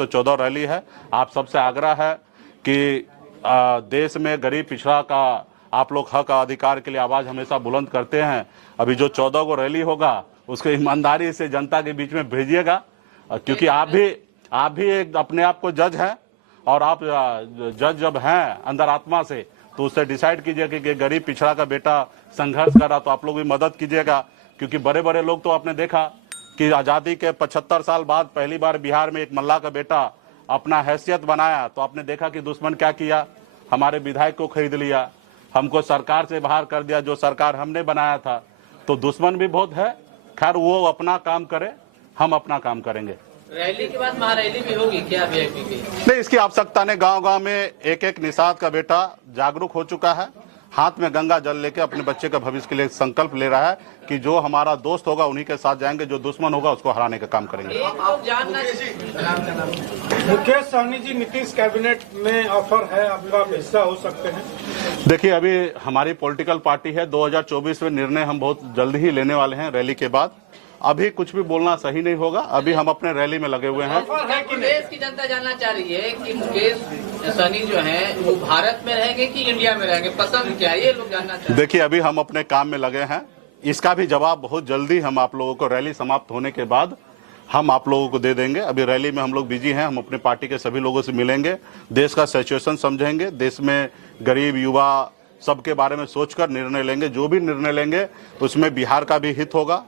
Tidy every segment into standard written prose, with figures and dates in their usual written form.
तो 14 रैली है। आप सबसे आग्रह है कि देश में गरीब पिछड़ा का आप लोग हक अधिकार के लिए आवाज़ हमेशा बुलंद करते हैं। अभी जो 14 को रैली होगा उसको ईमानदारी से जनता के बीच में भेजिएगा, क्योंकि आप भी एक अपने आप को जज हैं, और आप जज जब हैं अंदर आत्मा से तो उससे डिसाइड कीजिएगा कि गरीब पिछड़ा का बेटा संघर्ष कर रहा तो आप लोग भी मदद कीजिएगा। क्योंकि बड़े बड़े लोग तो आपने देखा कि आज़ादी के 75 साल बाद पहली बार बिहार में एक मल्लाह का बेटा अपना हैसियत बनाया, तो आपने देखा कि दुश्मन क्या किया, हमारे विधायक को खरीद लिया, हमको सरकार से बाहर कर दिया जो सरकार हमने बनाया था। तो दुश्मन भी बहुत है। खैर वो अपना काम करे, हम अपना काम करेंगे। रैली के बाद महारैली भी होगी क्या वीआईपी की? नहीं, इसकी आवश्यकता नहीं। गांव-गांव में एक निषाद का बेटा जागरूक हो चुका है, हाथ में गंगा जल लेके अपने बच्चे का भविष्य के लिए संकल्प ले रहा है कि जो हमारा दोस्त होगा उन्हीं के साथ जाएंगे, जो दुश्मन होगा उसको हराने का काम करेंगे। मुकेश सहनी जी, नीतीश कैबिनेट में ऑफर है, आपका हिस्सा हो सकते हैं? देखिए, अभी हमारी पॉलिटिकल पार्टी है, 2024 में निर्णय हम बहुत जल्द ही लेने वाले हैं रैली के बाद। अभी कुछ भी बोलना सही नहीं होगा, अभी हम अपने रैली में लगे हुए हैं। देश की जनता जानना चाह रही है कि मुकेश सहनी जो है वो भारत में रहेंगे कि इंडिया में रहेंगे, पसंद क्या है, ये लोग जानना चाह रहे हैं। देखिए, अभी हम अपने काम में लगे हैं, इसका भी जवाब बहुत जल्दी हम आप लोगों को रैली समाप्त होने के बाद हम आप लोगों को दे देंगे। अभी रैली में हम लोग बिजी हैं, हम अपने पार्टी के सभी लोगों से मिलेंगे, देश का सिचुएशन समझेंगे, देश में गरीब युवा सबके बारे में सोचकर निर्णय लेंगे। जो भी निर्णय लेंगे उसमें बिहार का भी हित होगा,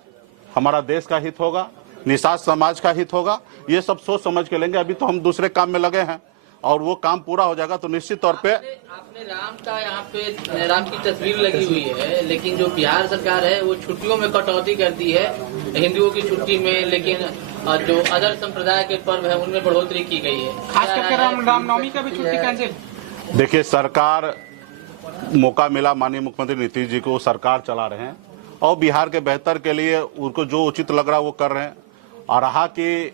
हमारा देश का हित होगा, निषाद समाज का हित होगा, ये सब सोच समझ के लेंगे। अभी तो हम दूसरे काम में लगे हैं और वो काम पूरा हो जाएगा तो निश्चित तौर पे। आपने राम का यहाँ पे राम की तस्वीर लगी हुई है, लेकिन जो बिहार सरकार है वो छुट्टियों में कटौती कर दी है, हिंदुओं की छुट्टी में, लेकिन जो अदर संप्रदाय के पर्व है उनमें बढ़ोतरी की गई है। खास करके रामनवमी का भी छुट्टी कैंसिल। देखिए, सरकार मौका मिला, माननीय मुख्यमंत्री नीतीश जी को, सरकार चला रहे हैं और बिहार के बेहतर के लिए उनको जो उचित लग रहा है वो कर रहे हैं। और रहा कि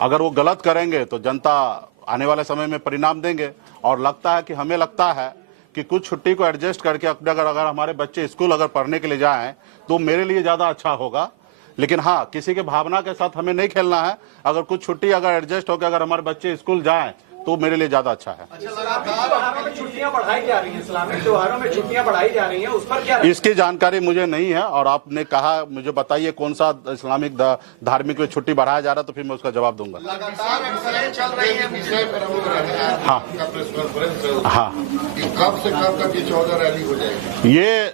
अगर वो गलत करेंगे तो जनता आने वाले समय में परिणाम देंगे। और लगता है कि हमें लगता है कि कुछ छुट्टी को एडजस्ट करके अपने अगर हमारे बच्चे स्कूल अगर पढ़ने के लिए जाएं तो मेरे लिए ज़्यादा अच्छा होगा। लेकिन हाँ, किसी के भावना के साथ हमें नहीं खेलना है। अगर कुछ छुट्टी अगर एडजस्ट होकर अगर हमारे बच्चे स्कूल जाएं तो मेरे लिए ज्यादा अच्छा है। छुट्टियां बढ़ाई जा रही हैं, इस्लामिक त्योहारों में छुट्टियां बढ़ाई जा रही हैं, उस पर क्या? इसकी जानकारी मुझे नहीं है, और आपने कहा मुझे बताइए कौन सा इस्लामिक धार्मिक में छुट्टी बढ़ाया जा रहा है, तो फिर मैं उसका जवाब दूंगा। लगातार चल रही है विषय पर। हाँ हाँ, कब से कब तक ये 14 रैली हो जाएगी? ये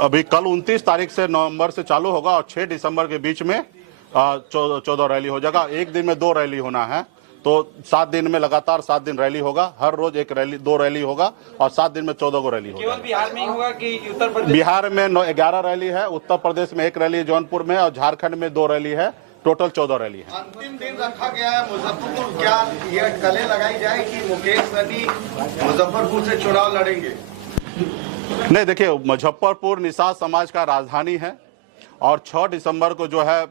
अभी कल 29 तारीख से नवंबर से चालू होगा और 6 दिसंबर के बीच में 14 रैली हो जाएगा। एक दिन में 2 रैली होना है, तो 7 दिन में लगातार 7 दिन रैली होगा। हर रोज 2 रैली होगा और 7 दिन में 14 को रैली होगा। केवल बिहार में ही होगा कि उत्तर प्रदेश? बिहार में 11 रैली है, उत्तर प्रदेश में 1 रैली है जौनपुर में, और झारखंड में 2 रैली है। टोटल 14 रैली है। अंतिम दिन रखा गया है मुजफ्फरपुर। क्या ये कले लगाई जाए कि मुकेश सहनी मुजफ्फरपुर से चुनाव लड़ेंगे? नहीं, देखिए, मुजफ्फरपुर निषाद समाज का राजधानी है और 6 दिसंबर को जो है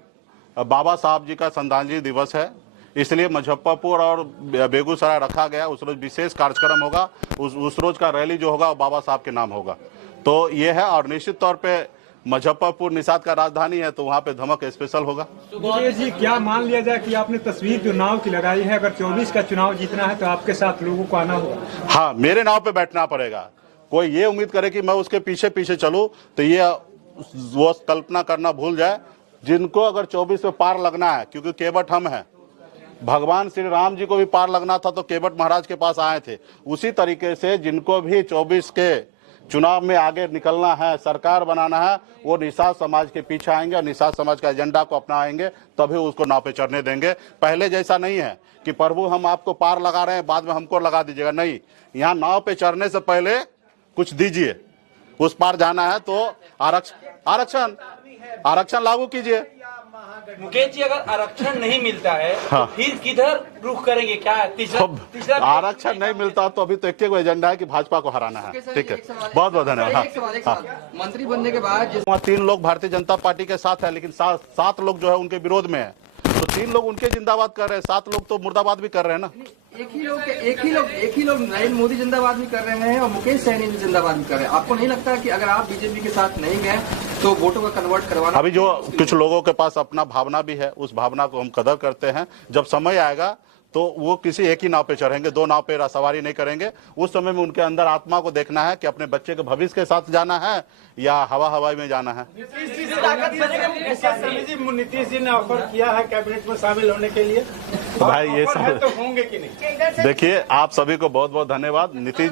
बाबा साहब जी का श्रद्धांजलि दिवस है, इसलिए मुजफ्फरपुर और बेगूसराय रखा गया। उस रोज विशेष कार्यक्रम होगा, उस रोज का रैली जो होगा वो बाबा साहब के नाम होगा। तो ये है, और निश्चित तौर पे मुजफ्फरपुर निषाद का राजधानी है तो वहाँ पे धमक स्पेशल होगा। जी, क्या मान लिया जाए कि आपने तस्वीर जो नाव की लगाई है, अगर 24 का चुनाव जीतना है तो आपके साथ लोगों को आना होगा? हाँ, मेरे नाव पे बैठना पड़ेगा। कोई ये उम्मीद करे कि मैं उसके पीछे पीछे चलूँ तो ये वो कल्पना करना भूल जाए। जिनको अगर 24 में पार लगना है, क्योंकि केवट हम हैं, भगवान श्री राम जी को भी पार लगना था तो केवट महाराज के पास आए थे। उसी तरीके से जिनको भी 24 के चुनाव में आगे निकलना है, सरकार बनाना है, वो निषाद समाज के पीछे आएंगे और निषाद समाज का एजेंडा को अपनाएंगे, तभी उसको नाव पे चढ़ने देंगे। पहले जैसा नहीं है कि प्रभु हम आपको पार लगा रहे हैं बाद में हमको लगा दीजिएगा। नहीं, यहाँ नाव पे चढ़ने से पहले कुछ दीजिए। उस पार जाना है तो आरक्षण लागू कीजिए। मुकेश जी, अगर आरक्षण नहीं मिलता है हाँ, तो फिर किधर रुख करेंगे? क्या है तीसरा आरक्षण नहीं मिलता तो अभी तो एक एजेंडा है कि भाजपा को हराना है। ठीक है, बहुत बहुत धन्यवाद। मंत्री बनने के बाद वहाँ 3 लोग भारतीय जनता पार्टी के साथ है, लेकिन 7 लोग जो है उनके विरोध में है। तो 3 लोग उनके जिंदाबाद कर रहे हैं, 7 लोग तो मुर्दाबाद भी कर रहे हैं ना। एक ही लोग नरेंद्र मोदी जिंदाबाद भी कर रहे हैं और मुकेश सहनी भी जिंदाबाद भी कर रहे हैं। आपको नहीं लगता कि अगर आप बीजेपी के साथ नहीं गए तो वोटों का कन्वर्ट करवाना? अभी जो कुछ लोगों के पास अपना भावना भी है, उस भावना को हम कदर करते हैं। जब समय आएगा तो वो किसी एक ही नाव पे चढ़ेंगे, दो नाव पे सवारी नहीं करेंगे। उस समय में उनके अंदर आत्मा को देखना है कि अपने बच्चे के भविष्य के साथ जाना है या हवाई में जाना है। नीतीश जी ने ऑफर किया है कैबिनेट में शामिल होने के लिए, तो भाई ये सब तो होंगे कि नहीं? देखिए, आप सभी को बहुत बहुत धन्यवाद। नीतीश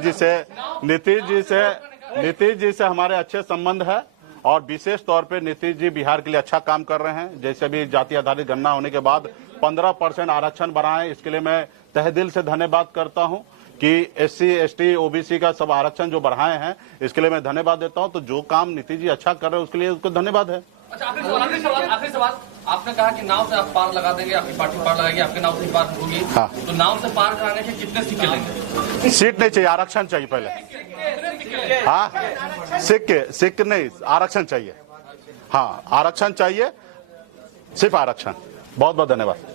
जी से हमारे अच्छे संबंध है और विशेष तौर पे नीतीश जी बिहार के लिए अच्छा काम कर रहे हैं। जैसे भी जाति आधारित गणना होने के बाद 15% आरक्षण बढ़ाएं, इसके लिए मैं तहे दिल से धन्यवाद करता हूं कि SC ST OBC का सब आरक्षण जो बढ़ाए हैं, इसके लिए मैं धन्यवाद देता हूं। तो जो काम नीतीश जी अच्छा कर रहे हैं उसके लिए उसको धन्यवाद है। अच्छा, आखिरी सवाल, आपने कहा कि नाव से आप पार लगा देंगे, आपकी पार्टी पार लगाएगी, आपके नाव से पार होगी। हाँ। तो नाव से पार कराने के कितने सिक्के लेंगे? सीट नहीं चाहिए, आरक्षण चाहिए पहले। हाँ, सिक्के नहीं, आरक्षण चाहिए। हाँ, आरक्षण चाहिए, सिर्फ आरक्षण। बहुत बहुत धन्यवाद।